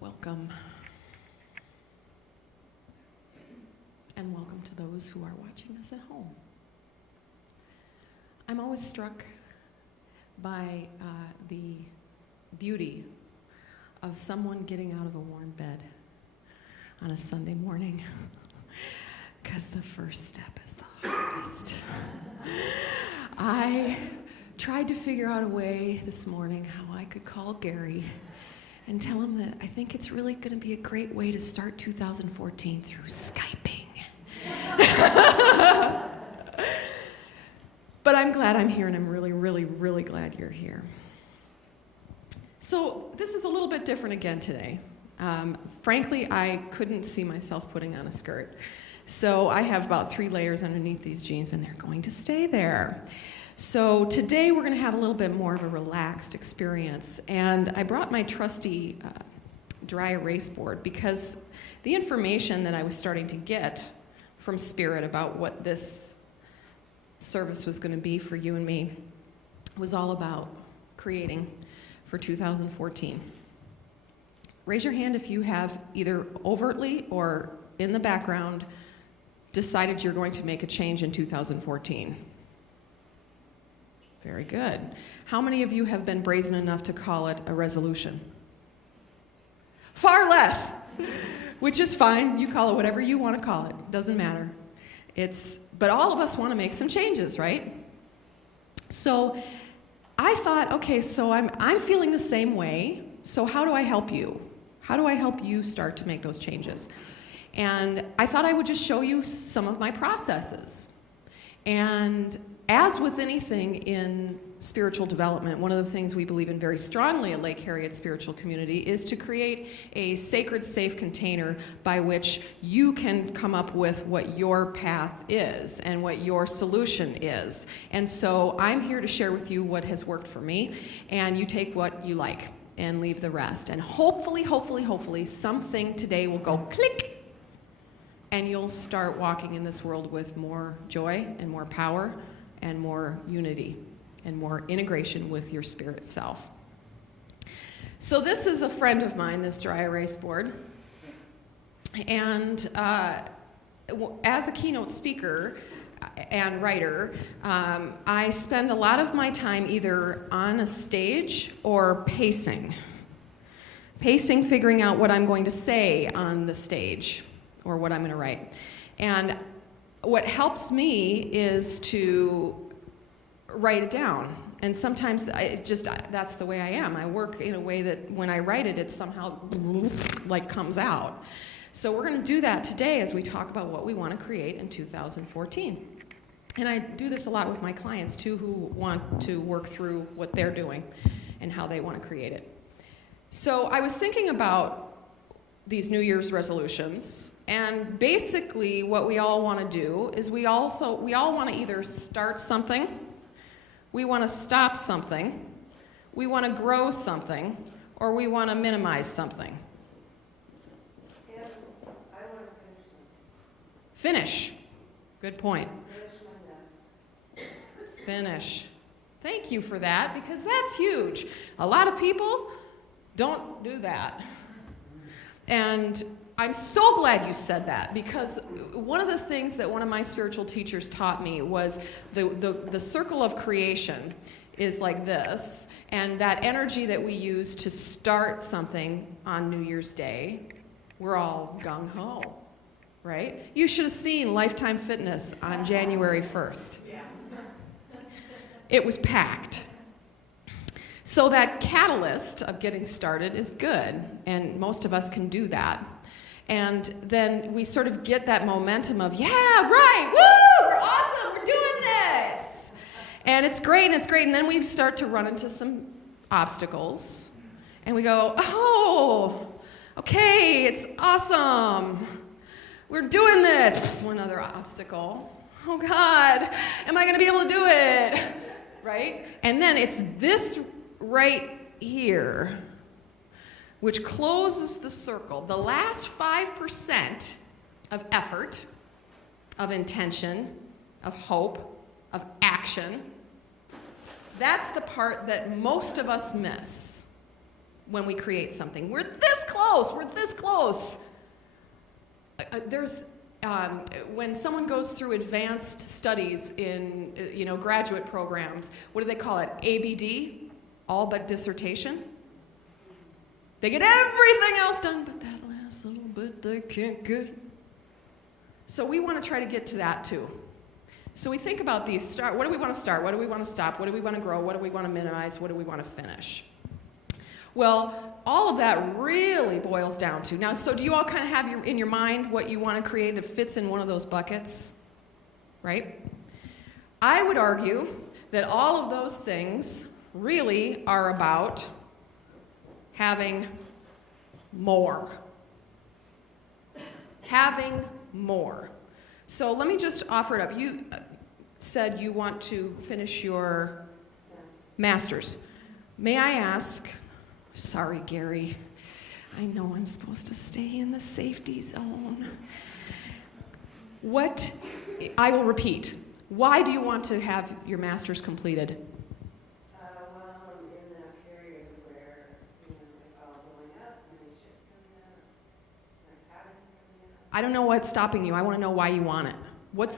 Welcome. And welcome to those who are watching us at home. I'm always struck by the beauty of someone getting out of a warm bed on a Sunday morning, because the first step is the hardest. I tried to figure out a way this morning how I could call Gary and tell him that I think it's really going to be a great way to start 2014 through Skyping. But I'm glad I'm here, and I'm really, really, really glad you're here. So this is a little bit different again today. Frankly, I couldn't see myself putting on a skirt. So I have about 3 layers underneath these jeans, and they're going to stay there. So today we're going to have a little bit more of a relaxed experience. And I brought my trusty dry erase board because the information that I was starting to get from Spirit about what this service was going to be for you and me was all about creating for 2014. Raise your hand if you have either overtly or in the background decided you're going to make a change in 2014. Very good. How many of you have been brazen enough to call it a resolution? Far less, which is fine. You call it whatever you want to call it. Doesn't matter. But all of us want to make some changes, right? So I thought, okay, so I'm feeling the same way. So how do I help you? How do I help you start to make those changes? And I thought I would just show you some of my processes. And as with anything in spiritual development, one of the things we believe in very strongly at Lake Harriet Spiritual Community is to create a sacred, safe container by which you can come up with what your path is and what your solution is. And so I'm here to share with you what has worked for me, and you take what you like and leave the rest. And hopefully, hopefully, hopefully, something today will go click, and you'll start walking in this world with more joy and more power and more unity and more integration with your spirit self. So this is a friend of mine, this dry erase board. And as a keynote speaker and writer, I spend a lot of my time either on a stage or pacing. Pacing, figuring out what I'm going to say on the stage or what I'm going to write. And what helps me is to write it down. And sometimes that's the way I am. I work in a way that when I write it, it somehow like comes out. So we're going to do that today as we talk about what we want to create in 2014. And I do this a lot with my clients too, who want to work through what they're doing and how they want to create it. So I was thinking about these New Year's resolutions. And basically what we all want to do is we all want to either start something, we want to stop something, we want to grow something, or we want to minimize something. And I want to finish something. Finish. Good point. Finish my desk. Finish. Thank you for that, because that's huge. A lot of people don't do that. And I'm so glad you said that, because one of the things that one of my spiritual teachers taught me was the circle of creation is like this, and that energy that we use to start something on New Year's Day, we're all gung-ho, right? You should have seen Lifetime Fitness on January 1st. Yeah. It was packed. So that catalyst of getting started is good, and most of us can do that. And then we sort of get that momentum of, yeah, right, woo, we're awesome, we're doing this. And it's great, and it's great. And then we start to run into some obstacles. And we go, oh, okay, it's awesome. We're doing this. Another obstacle. Oh, God, am I going to be able to do it? Right? And then it's this right here, which closes the circle. The last 5% of effort, of intention, of hope, of action, that's the part that most of us miss. when we create something. We're this close, we're this close. When someone goes through advanced studies in graduate programs, what do they call it? ABD, all but dissertation. They get everything else done, but that last little bit they can't get. So we want to try to get to that too. So we think about these. What do we want to start? What do we want to stop? What do we want to grow? What do we want to minimize? What do we want to finish? Well, all of that really boils down to, now, so do you all kind of have in your mind what you want to create that fits in one of those buckets? Right? I would argue that all of those things really are about having more. Having more. So let me just offer it up. You said you want to finish your master's. May I ask, sorry, Gary, I know I'm supposed to stay in the safety zone. I will repeat, why do you want to have your master's completed? Well, I'm in that period where, it's all going up, and my shit's coming up, my cabin's coming up. I don't know what's stopping you. I want to know why you want it. Well,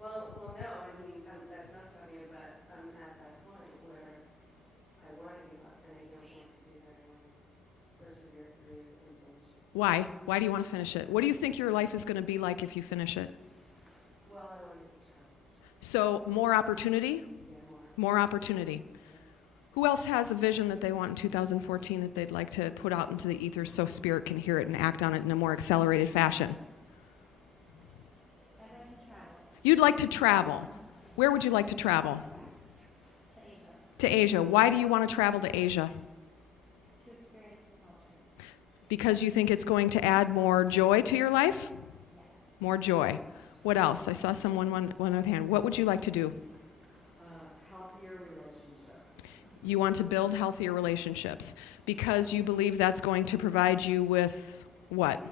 no, I mean, that's not stopping me, but I'm at that point where I want to give up, and I don't want to do that. I want to persevere through and finish it. Why? Why do you want to finish it? What do you think your life is going to be like if you finish it? Well, I want to travel. So, more opportunity? Yeah, More opportunity. Who else has a vision that they want in 2014 that they'd like to put out into the ether so spirit can hear it and act on it in a more accelerated fashion? I'd like to travel You'd like to travel. Where would you like to travel? to Asia, To Asia. Why do you want to travel to Asia? to experience the cultures. Because you think it's going to add more joy to your life? Yes. More joy. What else? I saw someone one other hand. What would you like to do? healthier relationships. You want to build healthier relationships because you believe that's going to provide you with what?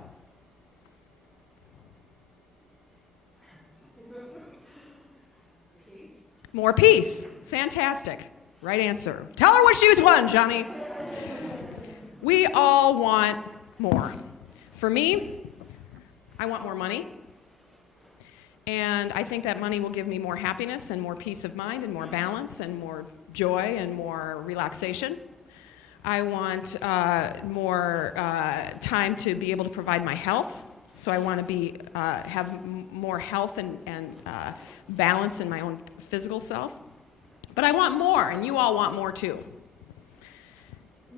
Peace. More peace. Fantastic. Right answer. Tell her what she's won, Johnny. We all want more. For me, I want more money. And I think that money will give me more happiness and more peace of mind and more balance and more joy and more relaxation. I want more time to be able to provide my health. So I want to have more health and balance in my own physical self. But I want more, and you all want more too.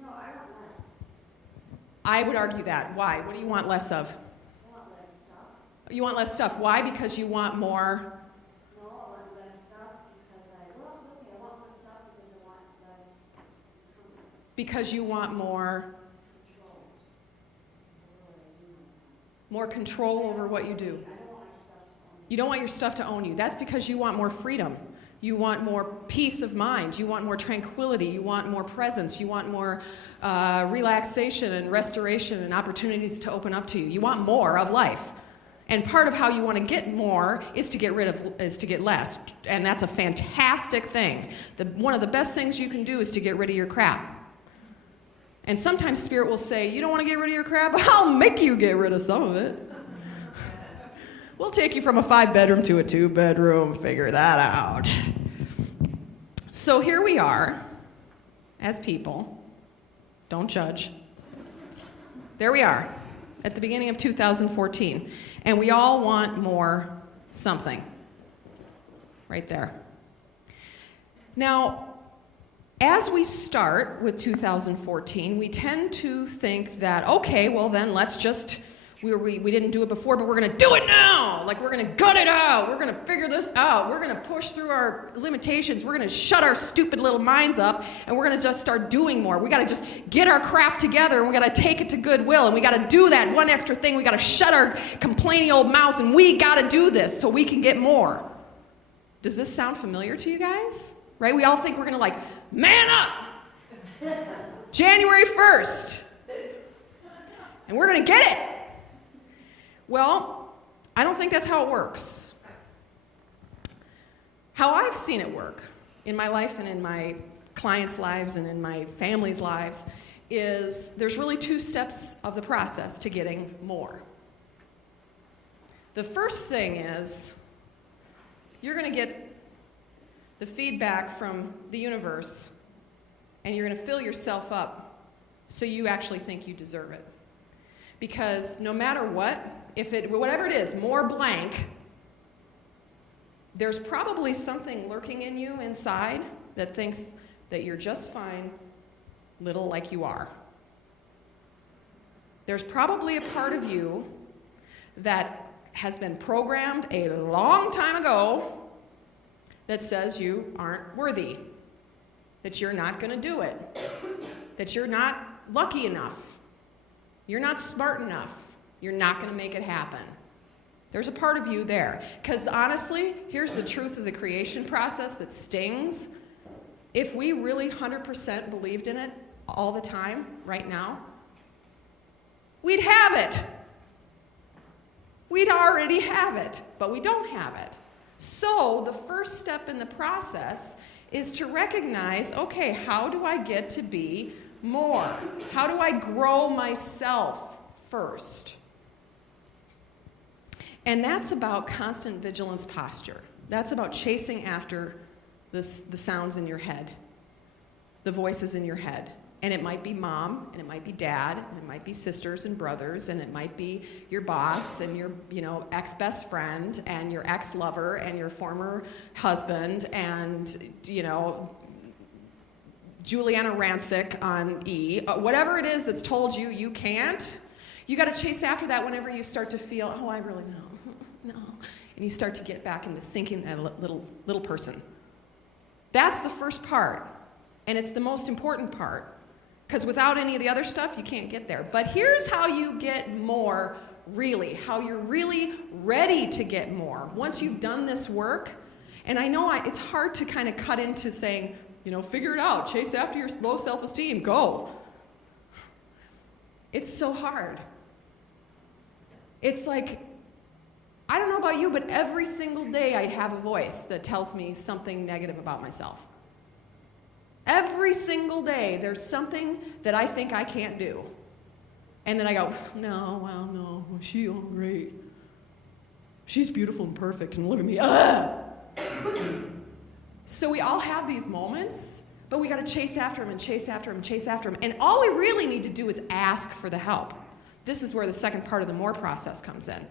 No, I want less. I would argue that. Why? What do you want less of? I want less stuff. You want less stuff. Why? Because you want more. No, I want less stuff because I want less stuff because I want less comforts, Because you want more. controls. Over what I do. More control over what you do. I don't want my stuff to own me. You don't want your stuff to own you. That's because you want more freedom. You want more peace of mind. You want more tranquility. You want more presence. You want more relaxation and restoration and opportunities to open up to you. You want more of life. And part of how you want to get more is to get less. And that's a fantastic thing. One of the best things you can do is to get rid of your crap. And sometimes Spirit will say, you don't want to get rid of your crap? I'll make you get rid of some of it. We'll take you from a 5-bedroom to a 2-bedroom. Figure that out. So here we are, as people. Don't judge. There we are, at the beginning of 2014. And we all want more something. Right there. Now, as we start with 2014, we tend to think that, okay, well then let's just, we didn't do it before, but we're going to do it now. Like, we're going to gut it out. We're going to figure this out. We're going to push through our limitations. We're going to shut our stupid little minds up, and we're going to just start doing more. We got to just get our crap together, and we got to take it to Goodwill, and we got to do that one extra thing. We got to shut our complaining old mouths, and we got to do this so we can get more. Does this sound familiar to you guys? Right? We all think we're going to, like, man up! January 1st. And we're going to get it. Well, I don't think that's how it works. How I've seen it work in my life and in my clients' lives and in my family's lives is there's really 2 steps of the process to getting more. The first thing is you're going to get the feedback from the universe, and you're going to fill yourself up so you actually think you deserve it. Because no matter what, whatever it is, more blank, there's probably something lurking in you inside that thinks that you're just fine, little like you are. There's probably a part of you that has been programmed a long time ago that says you aren't worthy, that you're not going to do it, that you're not lucky enough, you're not smart enough, you're not going to make it happen. There's a part of you there. Because honestly, here's the truth of the creation process that stings. If we really 100% believed in it all the time, right now, we'd have it. We'd already have it, but we don't have it. So the first step in the process is to recognize, okay, how do I get to be more? How do I grow myself first? And that's about constant vigilance posture. That's about chasing after the sounds in your head, the voices in your head. And it might be mom, and it might be dad, and it might be sisters and brothers, and it might be your boss and your, ex-best friend and your ex-lover and your former husband and, Juliana Rancic on E. Whatever it is that's told you you can't, you got to chase after that whenever you start to feel, oh, I really know, no. And you start to get back into sinking that little person. That's the first part, and it's the most important part. Because without any of the other stuff, you can't get there. But here's how you get more, really, how you're really ready to get more. Once you've done this work, and I know it's hard to kind of cut into saying, figure it out, chase after your low self-esteem, go. It's so hard. It's like, I don't know about you, but every single day I have a voice that tells me something negative about myself. Every single day, there's something that I think I can't do. And then I go, no, she's all right. She's beautiful and perfect, and look at me. So we all have these moments, but we got to chase after them and chase after them and chase after them. And all we really need to do is ask for the help. This is where the second part of the more process comes in.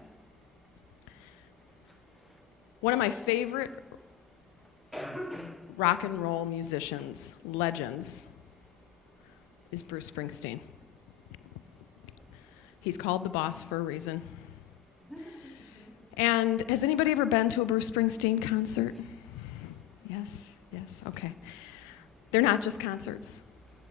One of my favorite rock and roll musicians, legends, is Bruce Springsteen. He's called the boss for a reason. And has anybody ever been to a Bruce Springsteen concert? Yes, okay. They're not just concerts.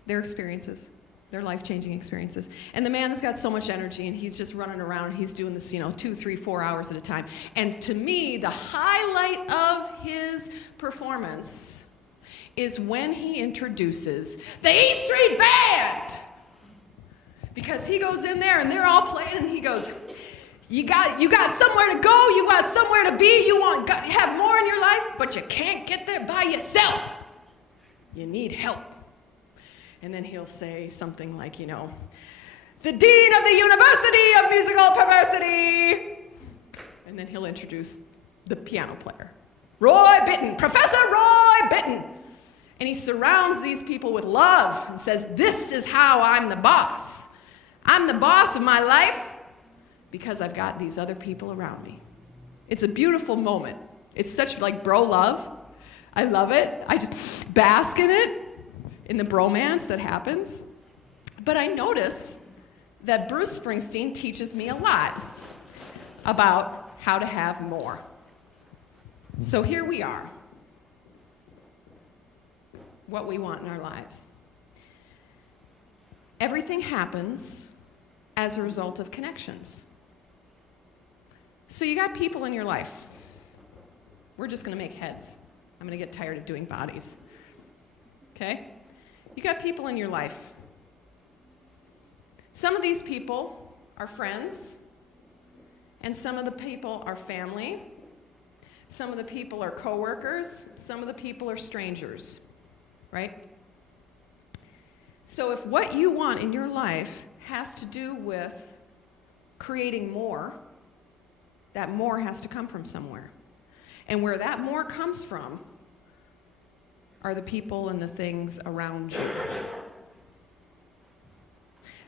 They're experiences. They're life-changing experiences. And the man has got so much energy, and he's just running around. He's doing this, 2, 3, 4 hours at a time. And to me, the highlight of his performance is when he introduces the E Street Band. Because he goes in there, and they're all playing, and he goes, you got somewhere to go, you got somewhere to be, you have more in your life, but you can't get there by yourself. You need help. And then he'll say something like, the Dean of the University of Musical Perversity. And then he'll introduce the piano player, Roy Bittan, Professor Roy Bittan. And he surrounds these people with love and says, this is how I'm the boss. I'm the boss of my life because I've got these other people around me. It's a beautiful moment. It's such like bro love. I love it. I just bask in it, in the bromance that happens. But I notice that Bruce Springsteen teaches me a lot about how to have more. So here we are. What we want in our lives. Everything happens as a result of connections. So you got people in your life. We're just going to make heads. I'm going to get tired of doing bodies. Okay? You got people in your life. Some of these people are friends, and some of the people are family. Some of the people are coworkers. Some of the people are strangers. Right? So if what you want in your life has to do with creating more, that more has to come from somewhere. And where that more comes from are the people and the things around you.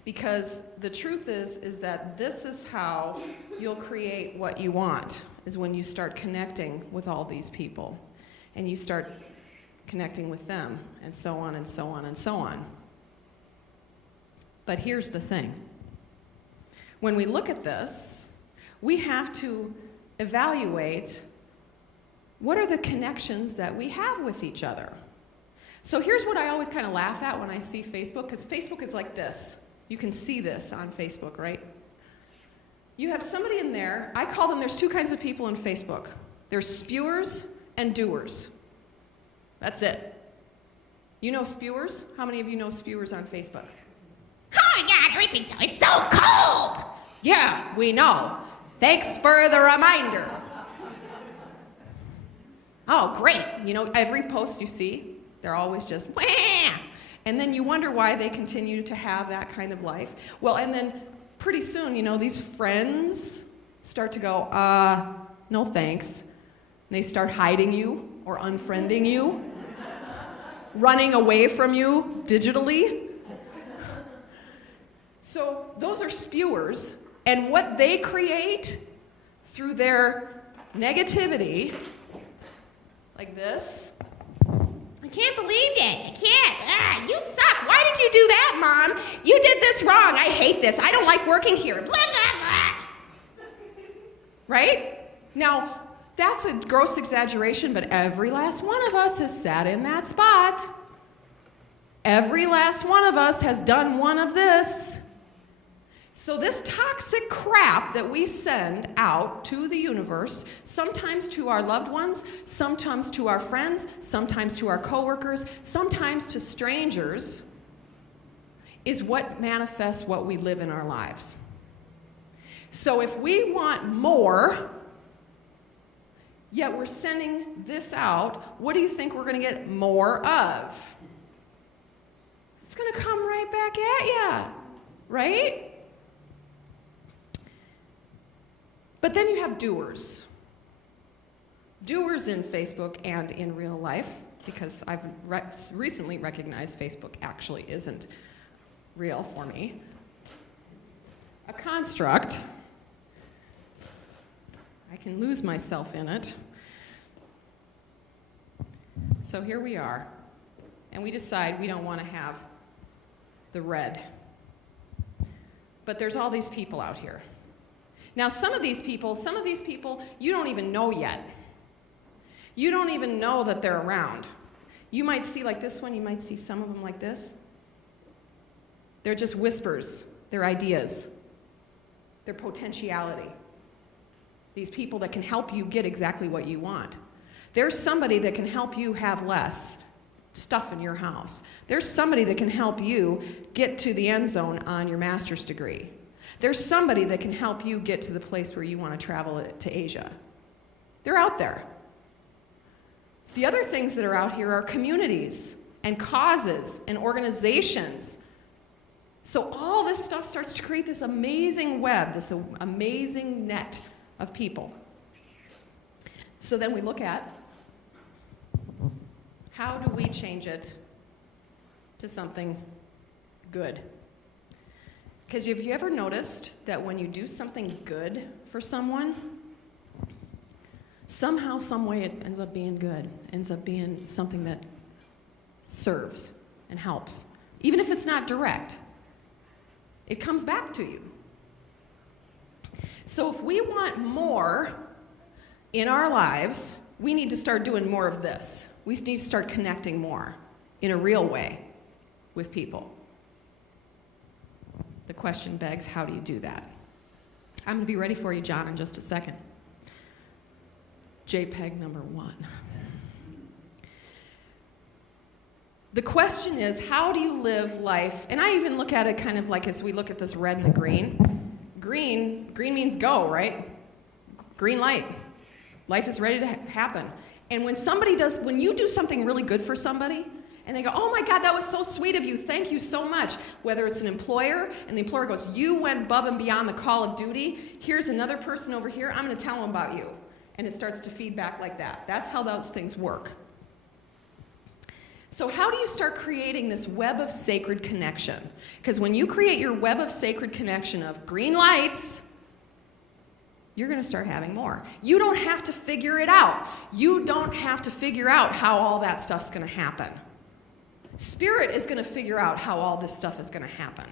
Because the truth is that this is how you'll create what you want, is when you start connecting with all these people. And you start connecting with them, and so on and so on and so on. But here's the thing. When we look at this, we have to evaluate what are the connections that we have with each other. So here's what I always kind of laugh at when I see Facebook, because Facebook is like this. You can see this on Facebook, right? You have somebody in there, I call them, there's two kinds of people in Facebook. There's spewers and doers. That's it. You know spewers? How many of you know spewers on Facebook? Oh my God, it's so cold! Yeah, we know. Thanks for the reminder. Oh, great. You know, every post you see, they're always just, wah! And then you wonder why they continue to have that kind of life. Well, and then pretty soon, you know, these friends start to go, no thanks. And they start hiding you or unfriending you, running away from you digitally. So those are spewers, and what they create through their negativity, like this, I can't believe this, I can't, you suck, why did you do that, Mom? You did this wrong, I hate this, I don't like working here, blah, blah, blah. Right? Now, that's a gross exaggeration, but every last one of us has sat in that spot. Every last one of us has done one of this. So this toxic crap that we send out to the universe, sometimes to our loved ones, sometimes to our friends, sometimes to our coworkers, sometimes to strangers, is what manifests what we live in our lives. So if we want more, yet we're sending this out, what do you think we're going to get more of? It's going to come right back at you, right? But then you have doers. Doers in Facebook and in real life, because I've recently recognized Facebook actually isn't real for me. A construct. I can lose myself in it. So here we are, and we decide we don't want to have the red. But there's all these people out here. Now, some of these people, you don't even know yet. You don't even know that they're around. You might see like this one, you might see some of them like this. They're just whispers, they're ideas, they're potentiality. These people that can help you get exactly what you want. There's somebody that can help you have less stuff in your house. There's somebody that can help you get to the end zone on your master's degree. There's somebody that can help you get to the place where you want to travel to Asia. They're out there. The other things that are out here are communities and causes and organizations. So all this stuff starts to create this amazing web, this amazing net of people. So then we look at, how do we change it to something good? Because have you ever noticed that when you do something good for someone, somehow, some way it ends up being good, ends up being something that serves and helps. Even if it's not direct, it comes back to you. So if we want more in our lives, we need to start doing more of this. We need to start connecting more in a real way with people. The question begs, how do you do that? I'm going to be ready for you, John, in just a second. JPEG number 1. The question is, how do you live life? And I even look at it kind of like as we look at this red and the green. Green means go, right? Green light. Life is ready to happen. And when you do something really good for somebody, And they go, oh my God, that was so sweet of you. Thank you so much. Whether it's an employer, and the employer goes, you went above and beyond the call of duty. Here's another person over here. I'm going to tell them about you. And it starts to feed back like that. That's how those things work. So how do you start creating this web of sacred connection? Because when you create your web of sacred connection of green lights, you're going to start having more. You don't have to figure it out. You don't have to figure out how all that stuff's going to happen. Spirit is going to figure out how all this stuff is going to happen.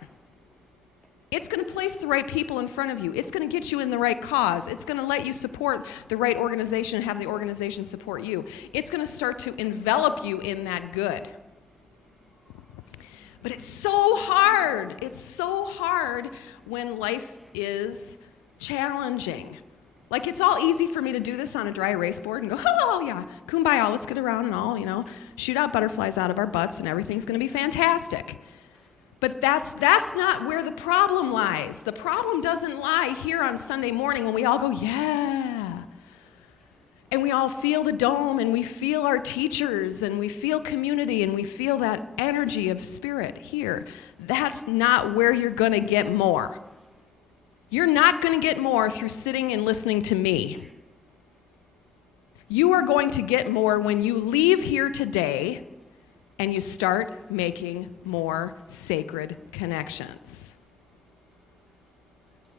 It's going to place the right people in front of you. It's going to get you in the right cause. It's going to let you support the right organization and have the organization support you. It's going to start to envelop you in that good. But it's so hard. It's so hard when life is challenging. Like, it's all easy for me to do this on a dry erase board and go, oh yeah, kumbaya, let's get around and all, shoot out butterflies out of our butts and everything's going to be fantastic. But that's not where the problem lies. The problem doesn't lie here on Sunday morning when we all go, yeah. And we all feel the dome, and we feel our teachers, and we feel community, and we feel that energy of spirit here. That's not where you're going to get more. You're not going to get more through sitting and listening to me. You are going to get more when you leave here today and you start making more sacred connections.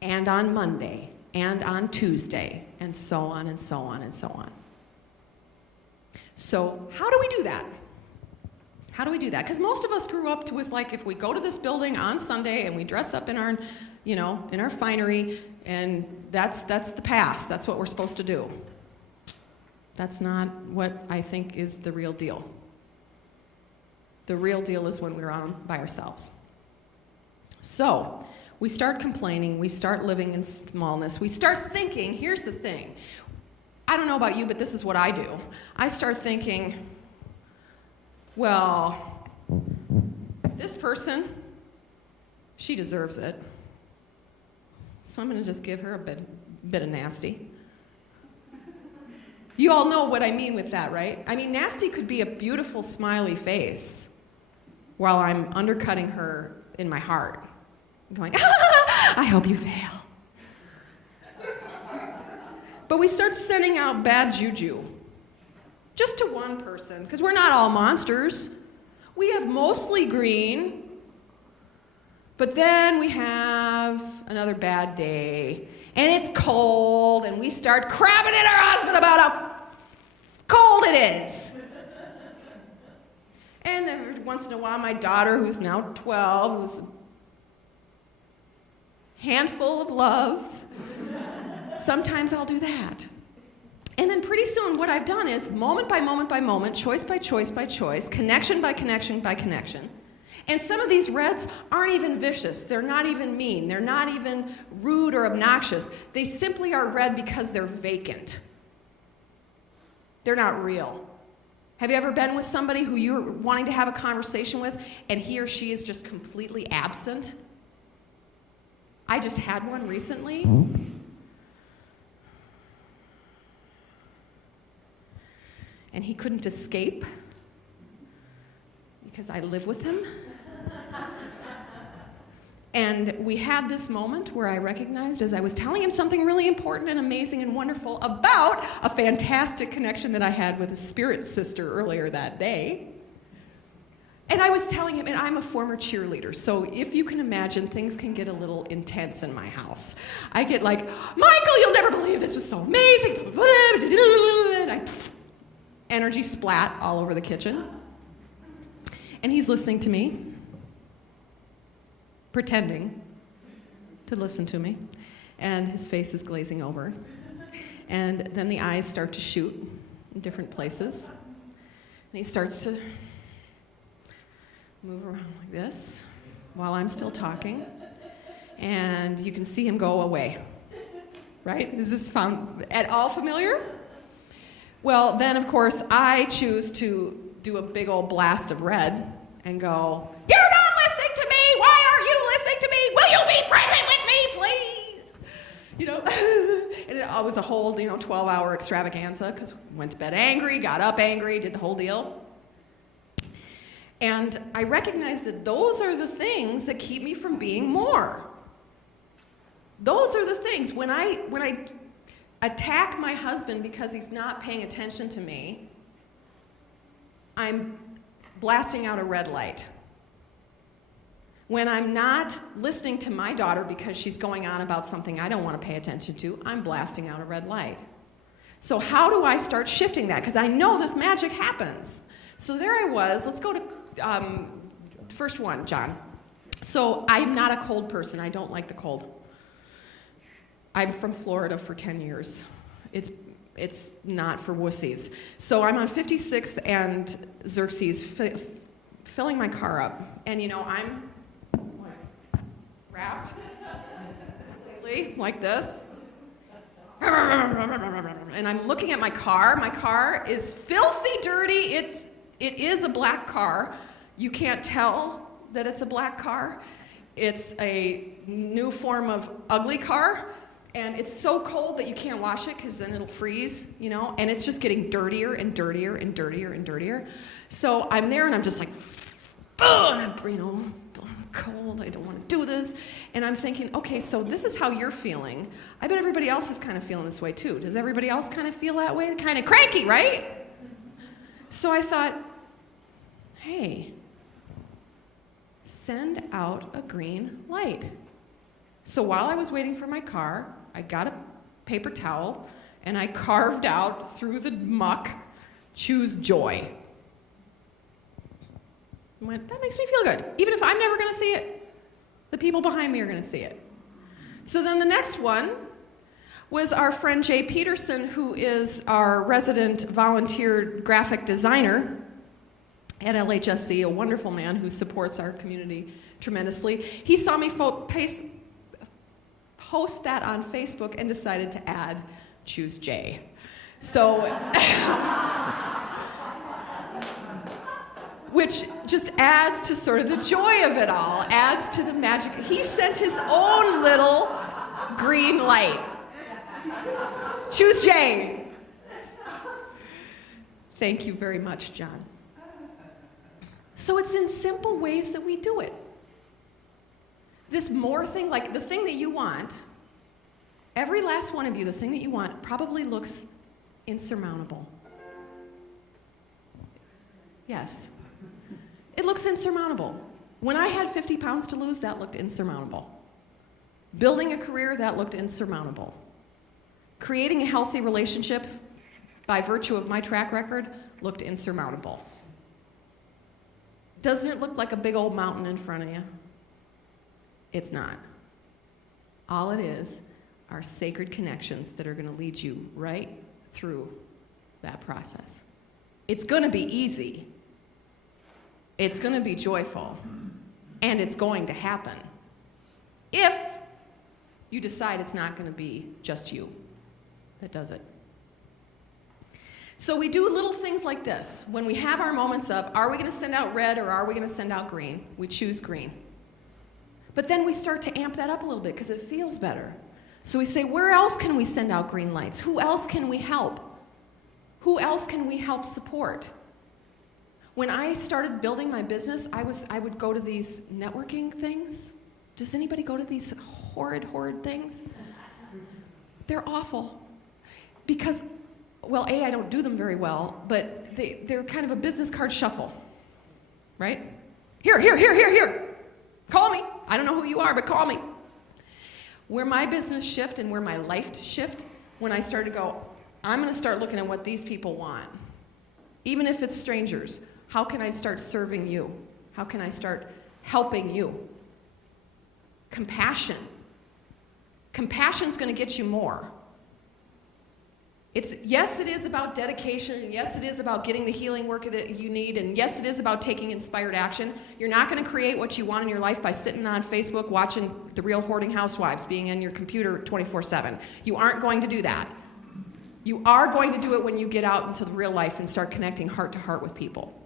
And on Monday, and on Tuesday, and so on and so on and so on. So how do we do that? How do we do that? Because most of us grew up with, like, if we go to this building on Sunday and we dress up in our, in our finery, and that's the past. That's what we're supposed to do. That's not what I think is the real deal. The real deal is when we're on by ourselves. So we start complaining, we start living in smallness, we start thinking, here's the thing. I don't know about you, but this is what I do. I start thinking, well, this person, she deserves it. So I'm going to just give her a bit of nasty. You all know what I mean with that, right? I mean, nasty could be a beautiful, smiley face while I'm undercutting her in my heart, going, I hope you fail. But we start sending out bad juju, just to one person, because we're not all monsters. We have mostly green, but then we have another bad day, and it's cold, and we start crabbing at our husband about how cold it is. And every once in a while, my daughter, who's now 12, who's a handful of love, sometimes I'll do that. And then pretty soon what I've done is moment by moment by moment, choice by choice by choice, connection by connection by connection. And some of these reds aren't even vicious. They're not even mean. They're not even rude or obnoxious. They simply are red because they're vacant. They're not real. Have you ever been with somebody who you're wanting to have a conversation with and he or she is just completely absent? I just had one recently. And he couldn't escape because I live with him. And we had this moment where I recognized, as I was telling him something really important and amazing and wonderful about a fantastic connection that I had with a spirit sister earlier that day. And I was telling him, and I'm a former cheerleader, so if you can imagine, things can get a little intense in my house. I get like, Michael, you'll never believe this was so amazing. Energy splat all over the kitchen. And he's listening to me, pretending to listen to me, and his face is glazing over. And then the eyes start to shoot in different places. And he starts to move around like this while I'm still talking. And you can see him go away. Right? Is this found at all familiar? Well, then, of course, I choose to do a big old blast of red and go, you're not listening to me! Why are you listening to me? Will you be present with me, please? And it was a whole, 12-hour extravaganza, because went to bed angry, got up angry, did the whole deal. And I recognize that those are the things that keep me from being more. Those are the things. When I attack my husband because he's not paying attention to me, I'm blasting out a red light. When I'm not listening to my daughter because she's going on about something I don't want to pay attention to, I'm blasting out a red light. So how do I start shifting that? Because I know this magic happens. So there I was. Let's go to first one, John. So I'm not a cold person. I don't like the cold. I'm from Florida for 10 years. It's not for wussies. So I'm on 56th and Xerxes filling my car up. And I'm wrapped completely like this. And I'm looking at my car. My car is filthy dirty. It is a black car. You can't tell that it's a black car. It's a new form of ugly car. And it's so cold that you can't wash it because then it'll freeze, and it's just getting dirtier and dirtier and dirtier and dirtier. So I'm there and I'm just like, oh, and I'm cold, I don't want to do this. And I'm thinking, okay, so this is how you're feeling. I bet everybody else is kind of feeling this way too. Does everybody else kind of feel that way? Kind of cranky, right? So I thought, hey, send out a green light. So while I was waiting for my car, I got a paper towel and I carved out through the muck, choose joy. I went, that makes me feel good. Even if I'm never going to see it, the people behind me are going to see it. So then the next one was our friend Jay Peterson, who is our resident volunteer graphic designer at LHSC, a wonderful man who supports our community tremendously. He saw me post that on Facebook and decided to add choose Jay. So, which just adds to sort of the joy of it all, adds to the magic. He sent his own little green light. Choose Jay. Thank you very much, John. So it's in simple ways that we do it. This more thing, like the thing that you want, every last one of you, the thing that you want probably looks insurmountable. Yes. It looks insurmountable. When I had 50 pounds to lose, that looked insurmountable. Building a career, that looked insurmountable. Creating a healthy relationship, by virtue of my track record, looked insurmountable. Doesn't it look like a big old mountain in front of you? It's not. All it is are sacred connections that are going to lead you right through that process. It's going to be easy. It's going to be joyful. And it's going to happen. If you decide it's not going to be just you that does it. So we do little things like this. When we have our moments of, are we going to send out red or are we going to send out green? We choose green. But then we start to amp that up a little bit because it feels better. So we say, where else can we send out green lights? Who else can we help? Who else can we help support? When I started building my business, I would go to these networking things. Does anybody go to these horrid things? They're awful. Because, well, A, I don't do them very well, but they're kind of a business card shuffle, right? Here. Call me. I don't know who you are, but call me. Where my business shift and where my life shift, when I started to go, I'm going to start looking at what these people want. Even if it's strangers, how can I start serving you? How can I start helping you? Compassion. Compassion's going to get you more. Yes, it is about dedication, and yes, it is about getting the healing work that you need, and yes, it is about taking inspired action. You're not going to create what you want in your life by sitting on Facebook watching The Real Hoarding Housewives, being in your computer 24/7. You aren't going to do that. You are going to do it when you get out into the real life and start connecting heart to heart with people.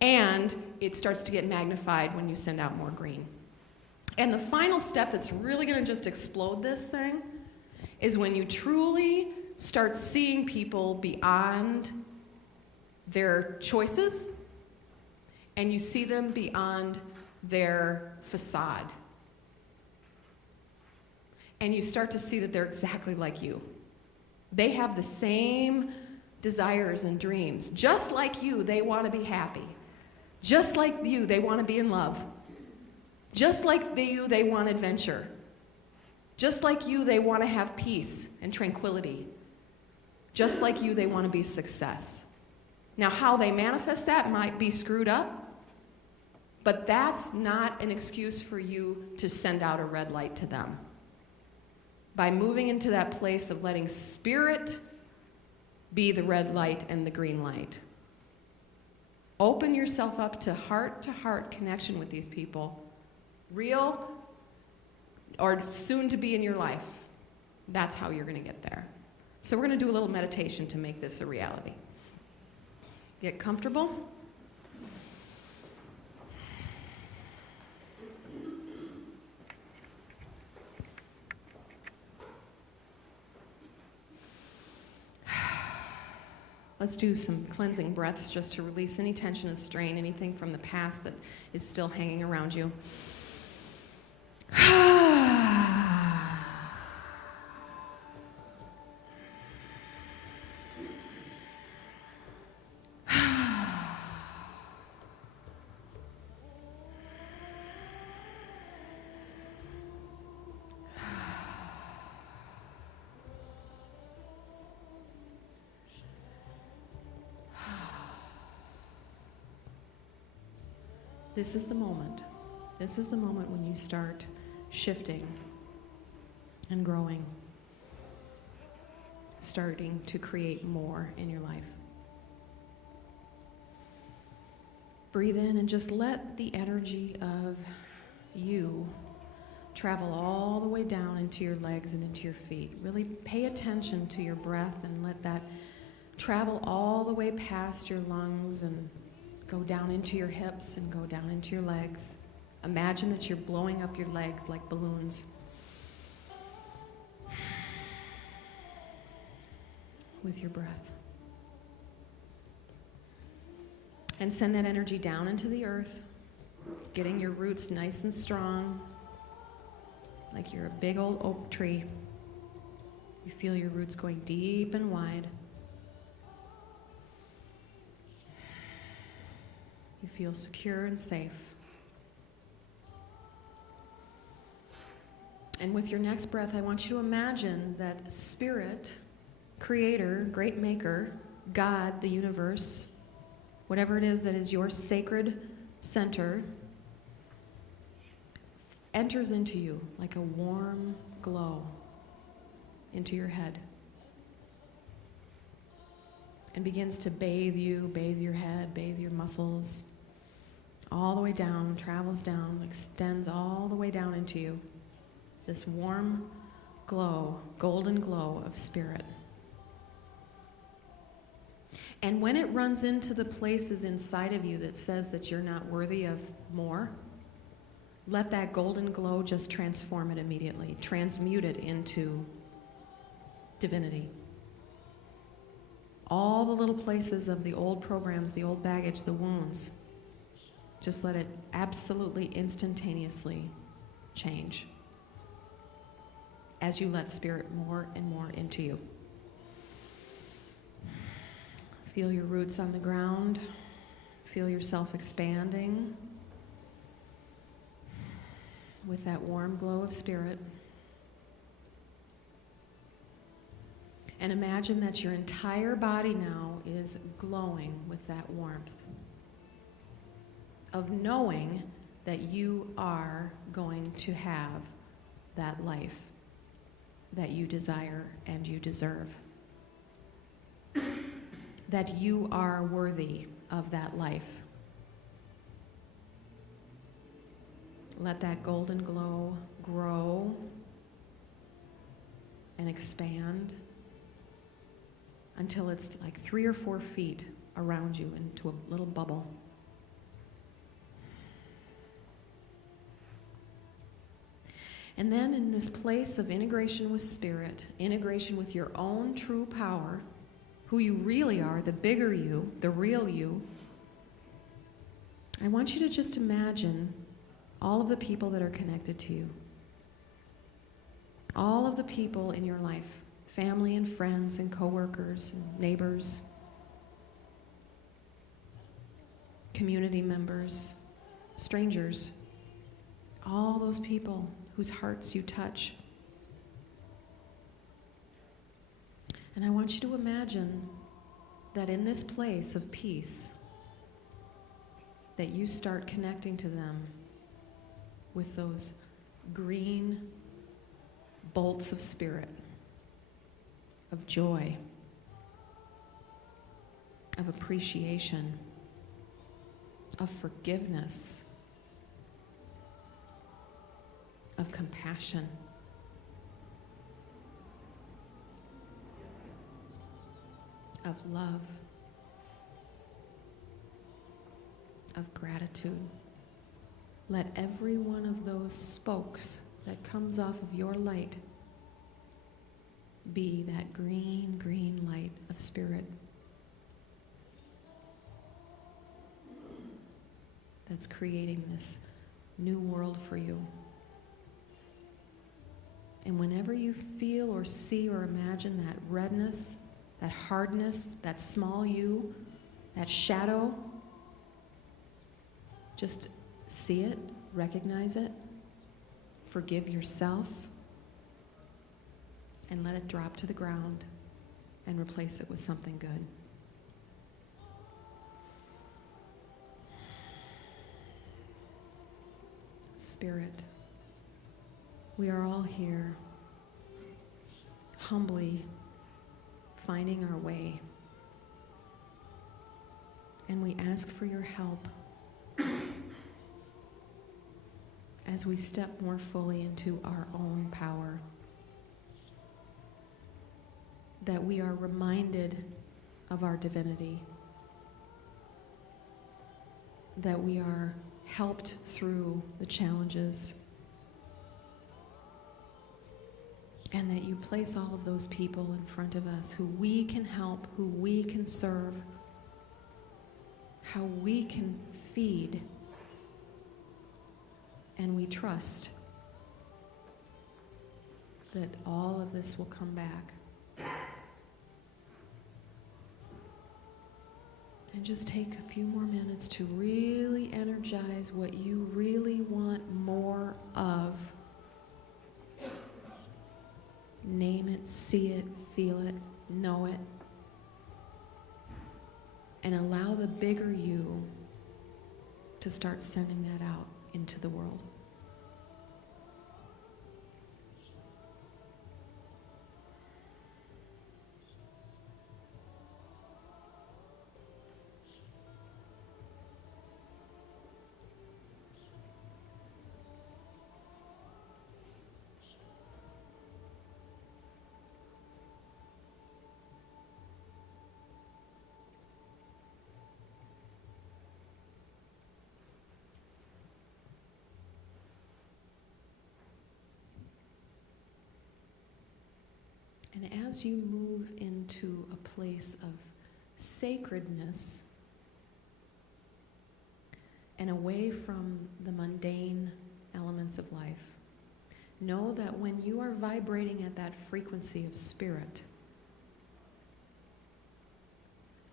And it starts to get magnified when you send out more green. And the final step that's really going to just explode this thing is when you truly start seeing people beyond their choices and you see them beyond their facade. And you start to see that they're exactly like you. They have the same desires and dreams. Just like you, they want to be happy. Just like you, they want to be in love. Just like you, they want adventure. Just like you, they want to have peace and tranquility. Just like you, they want to be success. Now, how they manifest that might be screwed up, but that's not an excuse for you to send out a red light to them. By moving into that place of letting spirit be the red light and the green light. Open yourself up to heart connection with these people. Real or soon to be in your life. That's how you're going to get there. So we're going to do a little meditation to make this a reality. Get comfortable. Let's do some cleansing breaths just to release any tension and strain, anything from the past that is still hanging around you. This is the moment. This is the moment when you start shifting and growing, starting to create more in your life. Breathe in and just let the energy of you travel all the way down into your legs and into your feet. Really pay attention to your breath and let that travel all the way past your lungs and go down into your hips and go down into your legs. Imagine that you're blowing up your legs like balloons. With your breath. And send that energy down into the earth, getting your roots nice and strong, like you're a big old oak tree. You feel your roots going deep and wide. You feel secure and safe. And with your next breath, I want you to imagine that Spirit, Creator, Great Maker, God, the universe, whatever it is that is your sacred center, enters into you like a warm glow into your head. And begins to bathe you, bathe your head, bathe your muscles, all the way down, travels down, extends all the way down into you. This warm glow, golden glow of spirit. And when it runs into the places inside of you that says that you're not worthy of more, let that golden glow just transform it immediately, transmute it into divinity. All the little places of the old programs, the old baggage, the wounds, just let it absolutely instantaneously change as you let spirit more and more into you. Feel your roots on the ground. Feel yourself expanding with that warm glow of spirit. And imagine that your entire body now is glowing with that warmth of knowing that you are going to have that life that you desire and you deserve. That you are worthy of that life. Let that golden glow grow and expand until it's like 3 or 4 feet around you into a little bubble. And then in this place of integration with spirit, integration with your own true power, who you really are, the bigger you, the real you, I want you to just imagine all of the people that are connected to you. All of the people in your life, family and friends and coworkers and neighbors, community members, strangers, all those people whose hearts you touch. And I want you to imagine that in this place of peace, that you start connecting to them with those green bolts of spirit, of joy, of appreciation, of forgiveness, of compassion, of love, of gratitude. Let every one of those spokes that comes off of your light be that green, green light of spirit that's creating this new world for you. And whenever you feel or see or imagine that redness, that hardness, that small you, that shadow, just see it, recognize it, forgive yourself, and let it drop to the ground and replace it with something good. Spirit, we are all here, humbly finding our way, and we ask for your help as we step more fully into our own power, that we are reminded of our divinity, that we are helped through the challenges, and that you place all of those people in front of us who we can help, who we can serve, how we can feed, and we trust that all of this will come back. And just take a few more minutes to really energize what you really want more of. Name it, see it, feel it, know it. And allow the bigger you to start sending that out into the world. And as you move into a place of sacredness and away from the mundane elements of life, know that when you are vibrating at that frequency of spirit,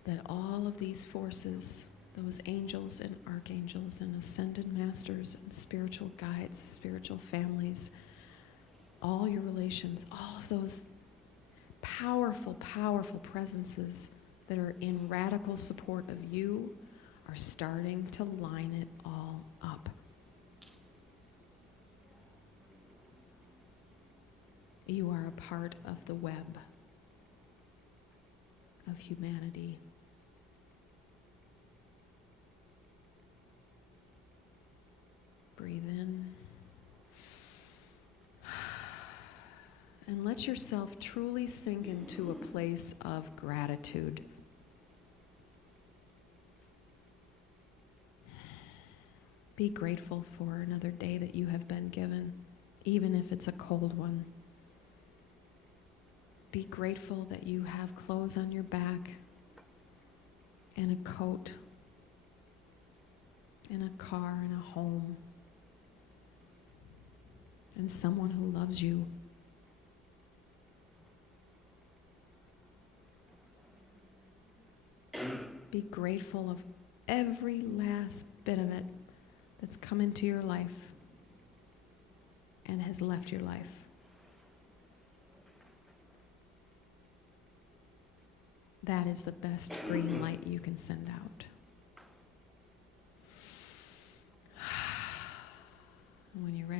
that all of these forces, those angels and archangels and ascended masters and spiritual guides, spiritual families, all your relations, all of those powerful, powerful presences that are in radical support of you are starting to line it all up. You are a part of the web of humanity. Breathe in. And let yourself truly sink into a place of gratitude. Be grateful for another day that you have been given, even if it's a cold one. Be grateful that you have clothes on your back and a coat and a car and a home and someone who loves you. Be grateful of every last bit of it that's come into your life and has left your life. That is the best green light you can send out. And when you're ready,